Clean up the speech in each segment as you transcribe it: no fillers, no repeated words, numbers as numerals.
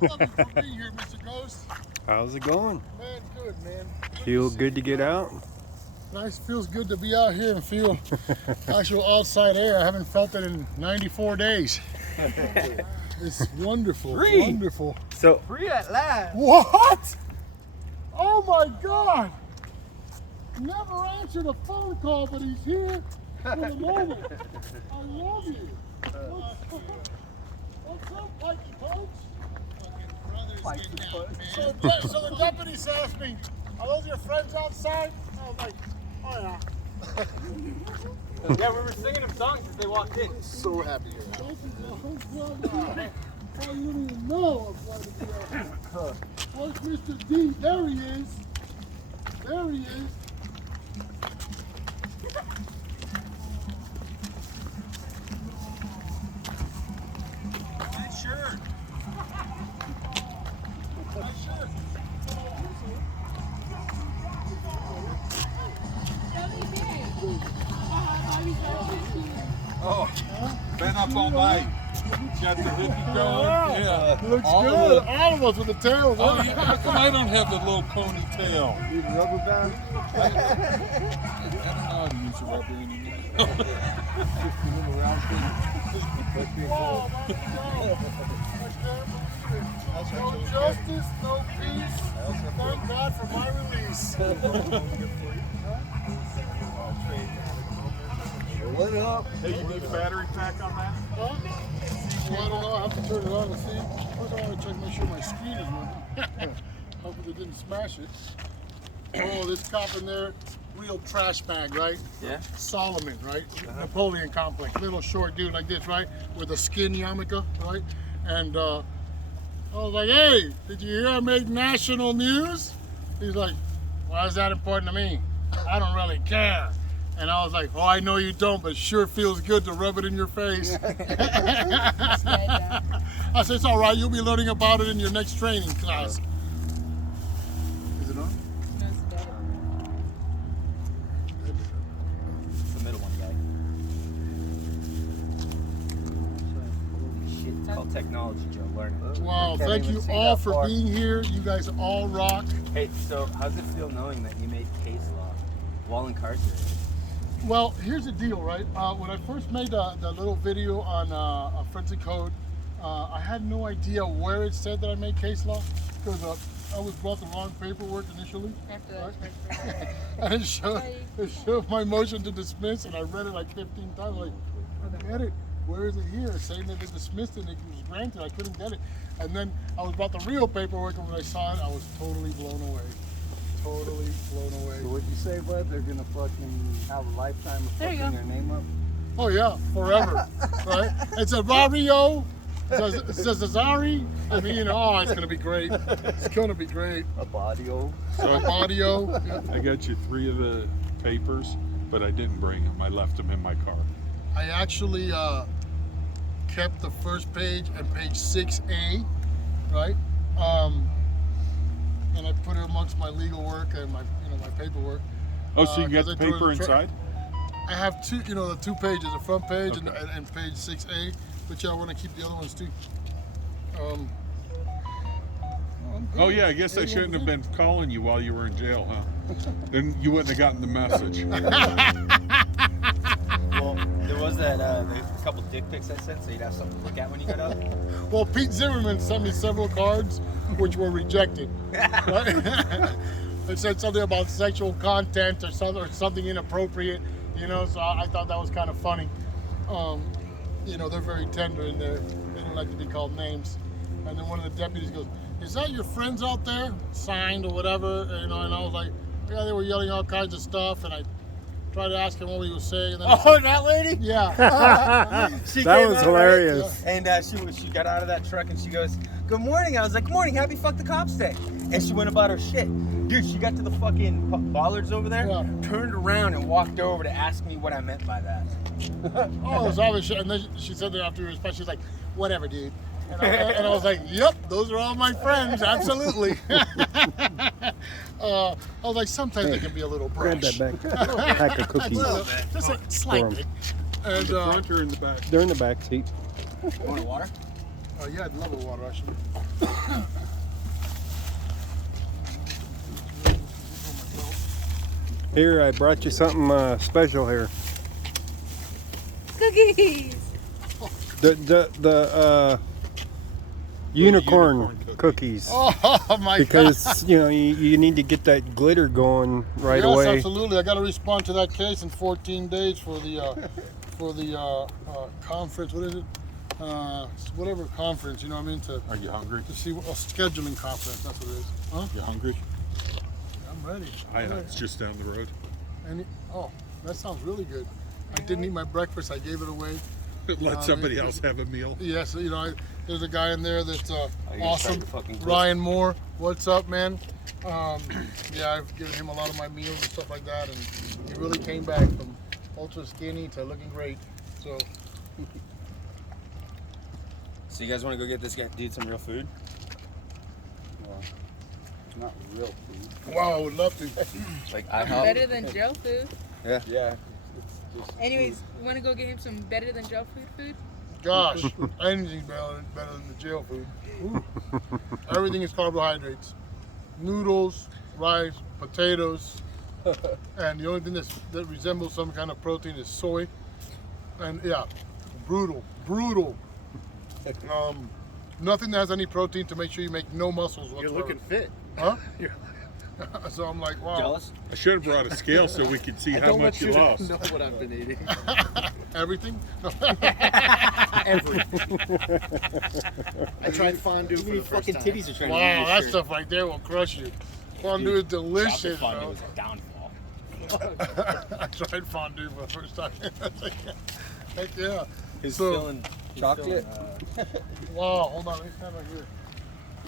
Love you for being here, Mr. Ghost. How's it going? Man, good, man. Feel good to get out? Nice, feels good to be out here and feel actual outside air. I haven't felt it in 94 days. It's wonderful, wonderful. So free at last. What? Oh my God! Never answered a phone call, but he's here for the moment. I love you. What's up, Pikey Punch? So the deputies asked me, are those your friends outside? I was like, oh yeah. Yeah, we were singing them songs as they walked in. So happy you're out. Oh, you don't even know I'm glad to be out here. Where's Mr. D? There he is. There he is. Nice shirt. Nice shirt. Oh, been up all night. Got the hippie going. Yeah. Looks good. All of us with the tails. Oh, yeah. How come I don't have the little ponytail? Need a rubber band? I don't know how to use a rubber anymore. No justice, no peace. Thank God for my release. What up? Hey, you need a battery pack on that? Huh? Well, I don't know. I have to turn it on and see. First, I want to check, make sure my screen is working. Hopefully, they didn't smash it. Oh, this cop in there, real trash bag, right? Yeah. Solomon, right? Napoleon complex, little short dude like this, right? With a skin yarmulke, right? And I was like, hey, did you hear I made national news? He's like, why is that important to me? I don't really care. And I was like, oh, I know you don't, but it sure feels good to rub it in your face. I said, it's all right. You'll be learning about it in your next training class. Is it on? It's the middle one, guy. Holy shit, it's called technology, Joe. Learn it. Wow, Can't thank even you see all that for far. being here. You guys all rock. Hey, so how's it feel knowing that you made case law while incarcerated? Well, here's the deal, right? When I first made the little video on forensic code, I had no idea where it said that I made case law because I was brought the wrong paperwork initially. And it showed my motion to dismiss, and I read it like 15 times. Like, I get it. Where is it here? Saying that they dismissed it and it was granted. I couldn't get it. And then I was brought the real paperwork, and when I saw it, I was totally blown away. Totally blown away. So what'd you say, bud? They're gonna fucking have a lifetime of fucking their name up? Oh yeah, forever, right? It's a Barrio, it's a Zazari. I mean, oh, it's gonna be great. It's gonna be great. A bodio. So audio. Yeah. I got you 3 of the papers, but I didn't bring them. I left them in my car. I actually kept the first page and page 6A, right? And I put it amongst my legal work and my paperwork. Oh, so you got 'cause the I threw paper it in inside? I have two, the 2 pages, the front page Okay. and page 6A, but yeah, I want to keep the other ones too. Oh yeah, I guess I shouldn't have been calling you while you were in jail, huh? Then you wouldn't have gotten the message. Well, there was that a couple dick pics I sent, so you'd have something to look at when you got out. Well, Pete Zimmerman sent me several cards which were rejected. Right? It said something about sexual content or something inappropriate, so I thought that was kind of funny. They're very tender in there. don't like to be called names. And then one of the deputies goes, "Is that your friends out there, signed or whatever?" And, and I was like, "Yeah." They were yelling all kinds of stuff, and I tried to ask him what he was saying. And then he Oh, said, that lady? yeah. She That came was out, hilarious. right? And she got out of that truck and she goes, "Good morning." I was like, "Good morning, happy fuck the cops day." And she went about her shit. Dude, she got to the fucking bollards over there, Yeah. turned around and walked over to ask me what I meant by that. Oh, it was obvious. And then she said that after we responded, she was like, "Whatever, dude." And I was like, "Yep, those are all my friends, absolutely." I was like, sometimes they can be a little Grab brash. that back. Pack of cookies. Just a slight For 'em. bit. In And the front or in the back? They're in the back seat. You want water? yeah, I'd love a water actually. Here, I brought you something special here. Cookies. The unicorn unicorn cookies. Oh my god. Because you need to get that glitter going right Yes, away. absolutely. I got to respond to that case in 14 days for the conference. What is it? Whatever conference. You know what I mean? Are you hungry? To see what scheduling conference. That's what it is. Huh? You hungry? I'm ready. It's just down the road. Oh, that sounds really good. I didn't eat my breakfast. I gave it away. Let somebody else have a meal. Yes, there's a guy in there that's you gonna awesome. try the fucking glue? Ryan Moore. What's up, man? Yeah, I've given him a lot of my meals and stuff like that, and he really came back from ultra skinny to looking great. So, So you guys want to go get this guy, dude, some real food? Well, it's not real food. wow, I would love to. Like IHOP? Better than Joe food. Yeah. Yeah, it's just Anyways, want to go get him some better than Joe food? Gosh, anything's better than the jail food. Everything is carbohydrates. Noodles, rice, potatoes, and the only thing that resembles some kind of protein is soy. And yeah, brutal. Nothing that has any protein to make sure you make no muscles whatsoever. You're looking fit. Huh? So I'm like, wow. Jealous? I should have brought a scale so we could see how much you lost. know what I've been eating. Everything? I tried fondue for the first Fucking time. titties are trying to Wow, use that your stuff right there will crush you. Fondue is delicious, Fondue bro. was a downfall. I tried fondue for the first time. Heck yeah. He's So- feeling chocolate. Wow, hold on, let me stand right here.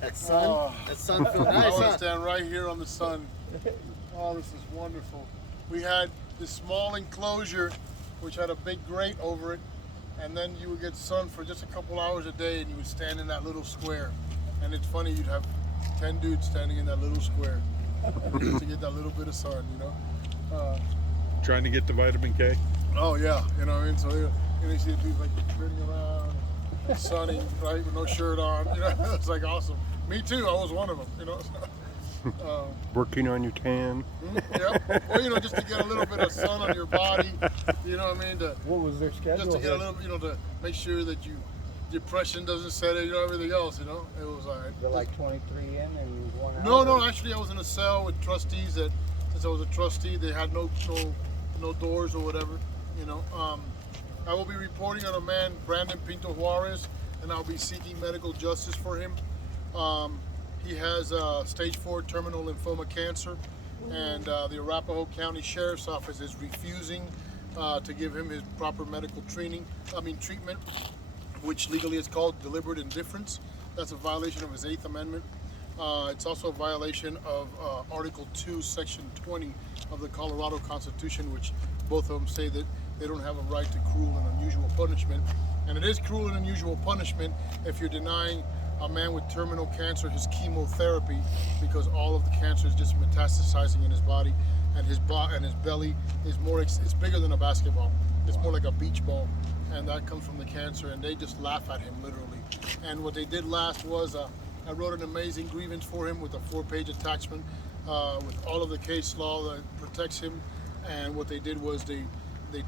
That sun, Oh. that sun feel I nice, want to huh? stand right here on the sun. Oh, this is wonderful. We had this small enclosure which had a big grate over it, and then you would get sun for just a couple hours a day, and you would stand in that little square. And it's funny, you'd have 10 dudes standing in that little square just to get that little bit of sun, you know? Trying to get the vitamin K. Oh yeah, you know what I mean? So you see the dudes like turning around, sunny, right, with no shirt on. You know, it's like awesome. Me too. I was one of them. You know. Working on your tan. Yeah. Or just to get a little bit of sun on your body. You know what I mean? What was their schedule? Just to get a little, to make sure that depression doesn't set in. Everything else. It was alright. They're like 23 in and 1 out. No. Actually, I was in a cell with trustees that, since I was a trustee, they had no doors or whatever. I will be reporting on a man, Brandon Pinto Juarez, and I'll be seeking medical justice for him. He has stage 4 terminal lymphoma cancer, and the Arapahoe County Sheriff's Office is refusing to give him his proper medical treatment, which legally is called deliberate indifference. That's a violation of his 8th Amendment. It's also a violation of Article 2, Section 20 of the Colorado Constitution, which both of them say that they don't have a right to cruel and unusual punishment. And it is cruel and unusual punishment if you're denying a man with terminal cancer his chemotherapy, because all of the cancer is just metastasizing in his body, and his belly is it's bigger than a basketball. It's more like a beach ball, and that comes from the cancer, and they just laugh at him literally. And what they did last was I wrote an amazing grievance for him with a 4-page attachment with all of the case law that protects him. And what they did was they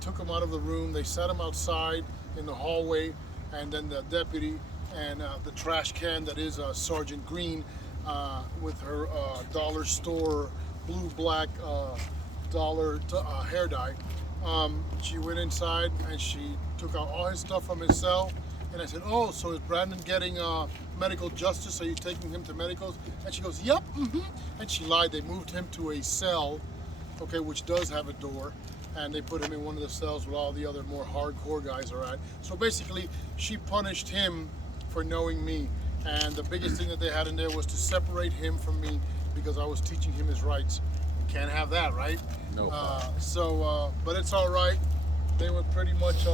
took him out of the room, they sat him outside in the hallway, and then the deputy and the trash can that is Sergeant Green with her dollar store blue-black dollar hair dye. She went inside and she took out all his stuff from his cell And I said, oh, so is Brandon getting medical justice? Are you taking him to medicals? And she goes, yep. And she lied. They moved him to a cell, okay, which does have a door. And they put him in one of the cells where all the other more hardcore guys are at. So basically, she punished him for knowing me. And the biggest thing that they had in there was to separate him from me because I was teaching him his rights. You can't have that, right? No. But it's all right. They were pretty much,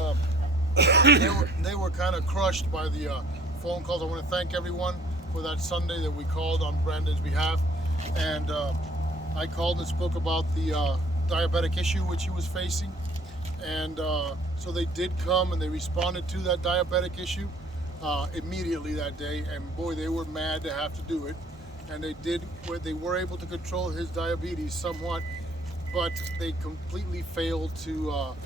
they were kind of crushed by the phone calls. I want to thank everyone for that Sunday that we called on Brandon's behalf. And I called and spoke about the diabetic issue which he was facing. And so they did come and they responded to that diabetic issue immediately that day. And boy, they were mad to have to do it. And they were able to control his diabetes somewhat, but they completely failed to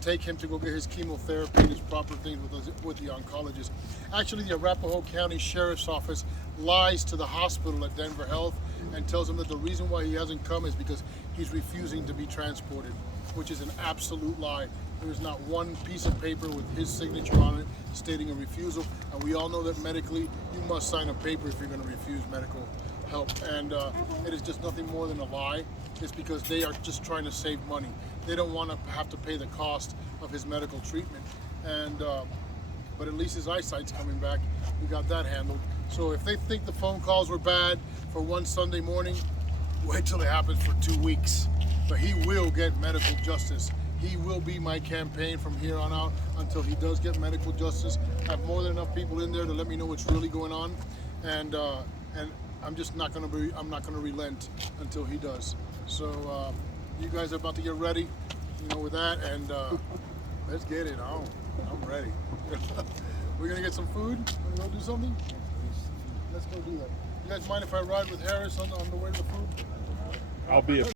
take him to go get his chemotherapy and his proper things with the oncologist. Actually, the Arapahoe County Sheriff's Office lies to the hospital at Denver Health and tells them that the reason why he hasn't come is because he's refusing to be transported, which is an absolute lie. There is not one piece of paper with his signature on it stating a refusal, and we all know that medically you must sign a paper if you're going to refuse medical help, and it is just nothing more than a lie. It's because they are just trying to save money. They don't want to have to pay the cost of his medical treatment, and but at least his eyesight's coming back. We got that handled. So if they think the phone calls were bad for one Sunday morning, wait till it happens for 2 weeks. But he will get medical justice. He will be my campaign from here on out until he does get medical justice. I have more than enough people in there to let me know what's really going on, and I'm just not going to relent until he does. So you guys are about to get ready, with that, and let's get it on. I'm ready. We're gonna get some food. We're gonna go do something. Let's go do that. You guys mind if I ride with Harris on the way to the food? I'll be a